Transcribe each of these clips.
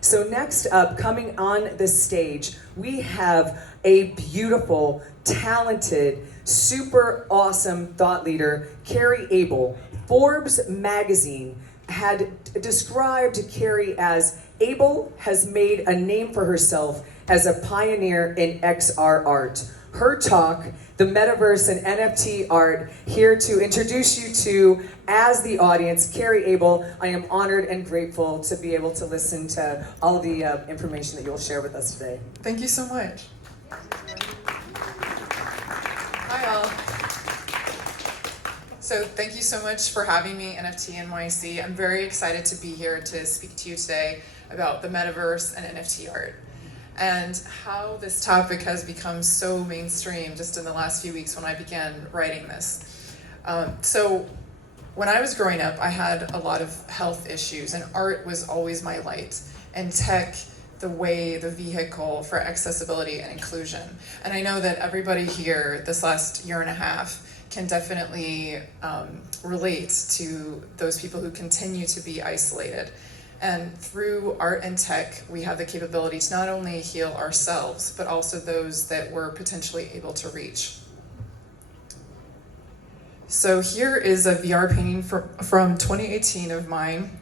So next up, coming on the stage, we have a beautiful, talented, super awesome thought leader, Carrie Able. Forbes magazine had described Carrie as Able has made a name for herself as a pioneer in XR art. Her talk, The Metaverse and NFT Art, here to introduce you to, as the audience, Carrie Able. I am honored and grateful to be able to listen to all of the information that you'll share with us today. Thank you so much. Hi all. So thank you so much for having me, NFT NYC. I'm very excited to be here to speak to you today about the Metaverse and NFT art, and how this topic has become so mainstream just in the last few weeks when I began writing this. So when I was growing up, I had a lot of health issues, and art was always my light, and tech the vehicle for accessibility and inclusion. And I know that everybody here this last year and a half can definitely relate to those people who continue to be isolated. And through art and tech, we have the capability to not only heal ourselves, but also those that we're potentially able to reach. So here is a VR painting from 2018 of mine,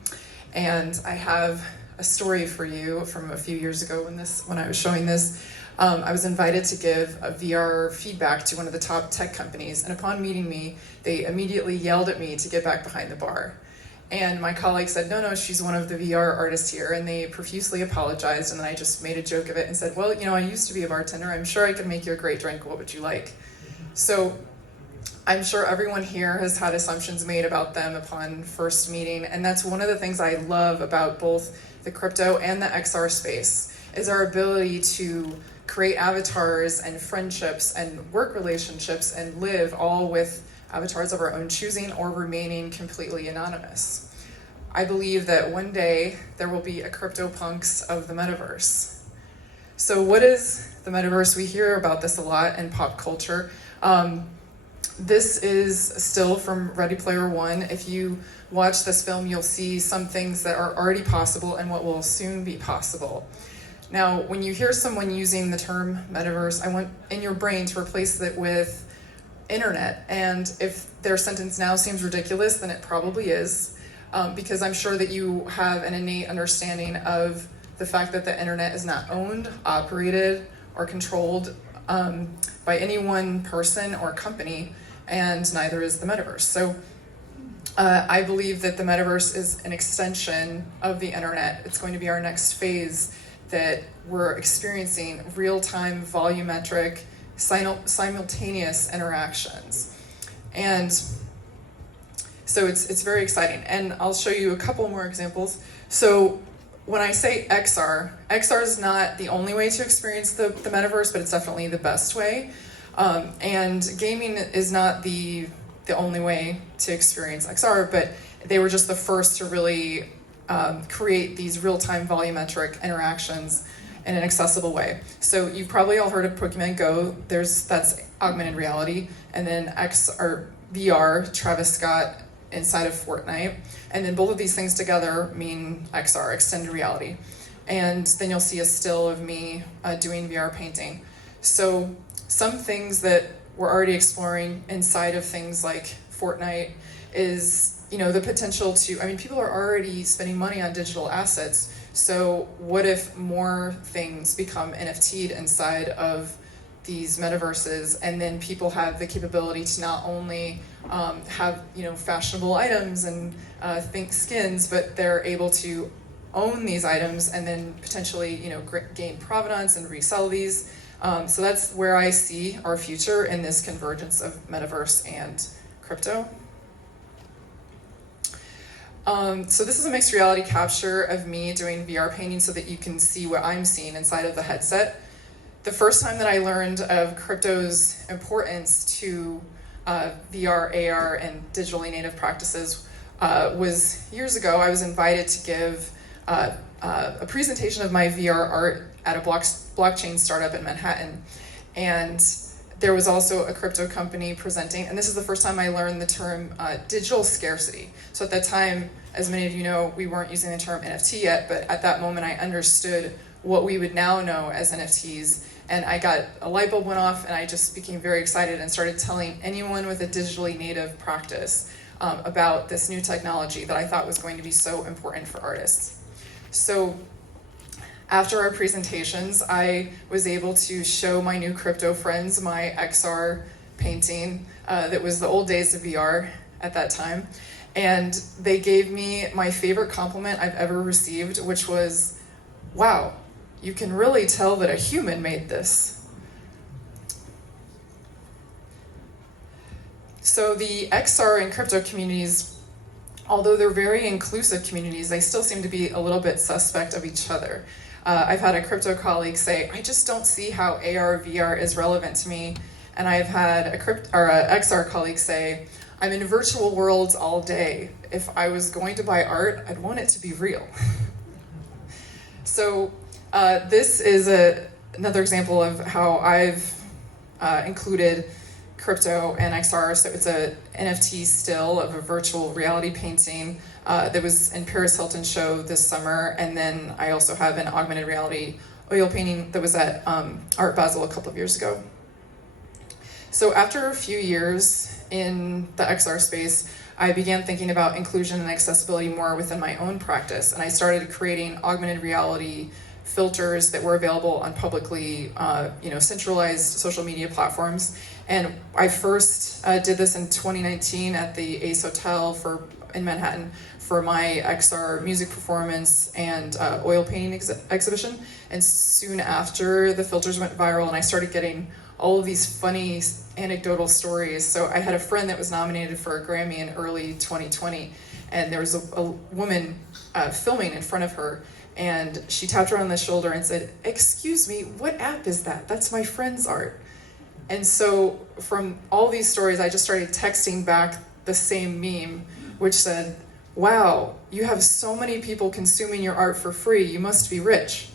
and I have a story for you from a few years ago when I was showing this. I was invited to give a VR feedback to one of the top tech companies, and upon meeting me, they immediately yelled at me to get back behind the bar. And my colleague said, no, she's one of the VR artists here, and they profusely apologized, and then I just made a joke of it and said, well, I used to be a bartender, I'm sure I could make you a great drink, what would you like? So I'm sure everyone here has had assumptions made about them upon first meeting, and that's one of the things I love about both the crypto and the XR space, is our ability to create avatars and friendships and work relationships and live all with avatars of our own choosing or remaining completely anonymous. I believe that one day there will be a CryptoPunks of the metaverse. So what is the metaverse? We hear about this a lot in pop culture. This is still from Ready Player One. If you watch this film, you'll see some things that are already possible and what will soon be possible. Now, when you hear someone using the term metaverse, I want in your brain to replace it with internet. And if their sentence now seems ridiculous, then it probably is, because I'm sure that you have an innate understanding of the fact that the internet is not owned, operated, or controlled by any one person or company, and neither is the metaverse. So I believe that the metaverse is an extension of the internet. It's going to be our next phase, that we're experiencing real-time, volumetric, simultaneous interactions. And so it's very exciting. And I'll show you a couple more examples. So when I say XR is not the only way to experience the metaverse, but it's definitely the best way. And gaming is not the only way to experience XR, but they were just the first to really create these real-time volumetric interactions in an accessible way. So you've probably all heard of Pokemon Go. That's augmented reality, and then VR, Travis Scott inside of Fortnite, and then both of these things together mean XR, extended reality. And then you'll see a still of me doing VR painting. So some things that we're already exploring inside of things like Fortnite is, the potential to, people are already spending money on digital assets. So what if more things become NFT'd inside of these metaverses, and then people have the capability to not only have fashionable items and think skins, but they're able to own these items and then potentially gain provenance and resell these. So that's where I see our future in this convergence of metaverse and crypto. So this is a mixed reality capture of me doing VR painting so that you can see what I'm seeing inside of the headset. The first time that I learned of crypto's importance to VR, AR, and digitally native practices was years ago. I was invited to give a presentation of my VR art at a blockchain startup in Manhattan. And there was also a crypto company presenting, and this is the first time I learned the term digital scarcity. So at that time, as many of you know, we weren't using the term NFT yet, but at that moment I understood what we would now know as NFTs. And I got a light bulb went off, and I just became very excited and started telling anyone with a digitally native practice about this new technology that I thought was going to be so important for artists. So after our presentations, I was able to show my new crypto friends my XR painting that was the old days of VR at that time. And they gave me my favorite compliment I've ever received, which was, wow, you can really tell that a human made this. So the XR and crypto communities, although they're very inclusive communities, they still seem to be a little bit suspect of each other. I've had a crypto colleague say, I just don't see how AR, VR is relevant to me. And I've had a XR colleague say, I'm in virtual worlds all day. If I was going to buy art, I'd want it to be real. So this is another example of how I've included crypto and XR. So it's a NFT still of a virtual reality painting that was in Paris Hilton show this summer. And then I also have an augmented reality oil painting that was at Art Basel a couple of years ago. So after a few years in the XR space, I began thinking about inclusion and accessibility more within my own practice. And I started creating augmented reality filters that were available on publicly centralized social media platforms. And I first did this in 2019 at the Ace Hotel in Manhattan for my XR music performance and oil painting exhibition. And soon after, the filters went viral and I started getting all of these funny anecdotal stories. So I had a friend that was nominated for a Grammy in early 2020, and there was a woman filming in front of her, and she tapped her on the shoulder and said, "Excuse me, what app is that? That's my friend's art." And so from all these stories, I just started texting back the same meme, which said, "Wow, you have so many people consuming your art for free. You must be rich."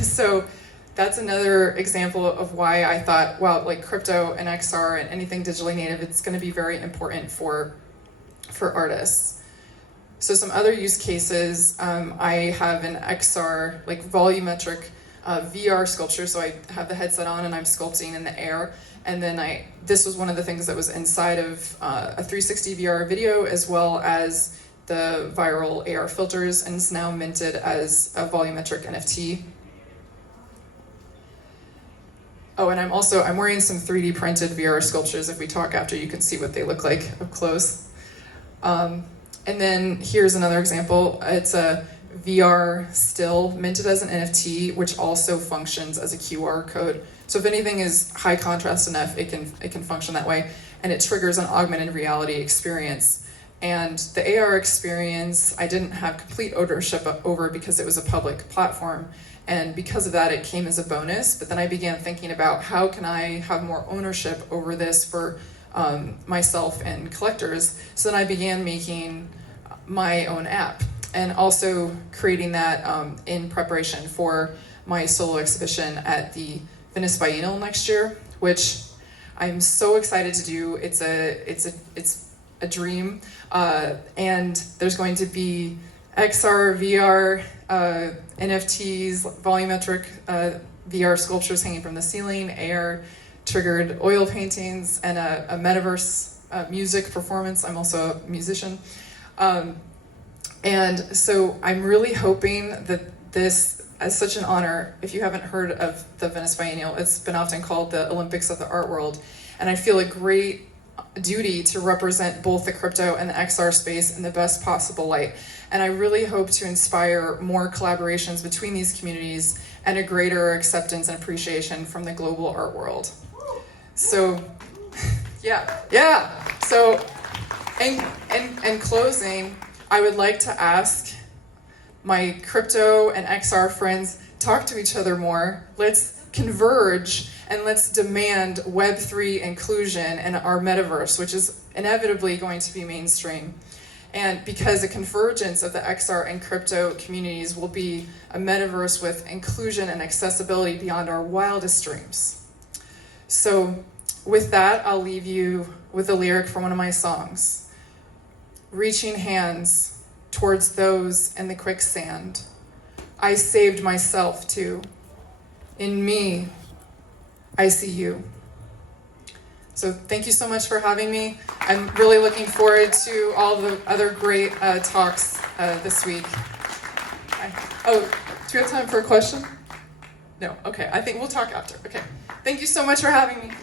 So that's another example of why I thought, wow, like crypto and XR and anything digitally native, it's going to be very important for artists. So some other use cases, I have an XR, like volumetric VR sculpture. So I have the headset on and I'm sculpting in the air. And then this was one of the things that was inside of a 360 VR video, as well as the viral AR filters, and it's now minted as a volumetric NFT. Oh, and I'm wearing some 3D printed VR sculptures. If we talk after, you can see what they look like up close. And then here's another example. It's a VR still minted as an NFT, which also functions as a QR code. So if anything is high contrast enough, it can function that way, and it triggers an augmented reality experience. And the AR experience, I didn't have complete ownership over because it was a public platform. And because of that, it came as a bonus. But then I began thinking about how can I have more ownership over this for myself and collectors. So then I began making my own app and also creating that in preparation for my solo exhibition at the Venice Biennial next year, which I'm so excited to do. It's a dream, and there's going to be XR, VR, NFTs, volumetric VR sculptures hanging from the ceiling, AR triggered oil paintings, and a Metaverse music performance. I'm also a musician. And so I'm really hoping that this, as such an honor, if you haven't heard of the Venice Biennial, it's been often called the Olympics of the art world. And I feel a great duty to represent both the crypto and the XR space in the best possible light. And I really hope to inspire more collaborations between these communities and a greater acceptance and appreciation from the global art world. So, yeah. So, in closing, I would like to ask my crypto and XR friends, talk to each other more. Let's converge and let's demand Web3 inclusion in our metaverse, which is inevitably going to be mainstream. And because the convergence of the XR and crypto communities will be a metaverse with inclusion and accessibility beyond our wildest dreams. So with that, I'll leave you with a lyric from one of my songs. Reaching hands towards those in the quicksand, I saved myself too. In me, I see you. So thank you so much for having me. I'm really looking forward to all the other great talks this week. Oh, do we have time for a question? No, okay, I think we'll talk after. Okay, thank you so much for having me.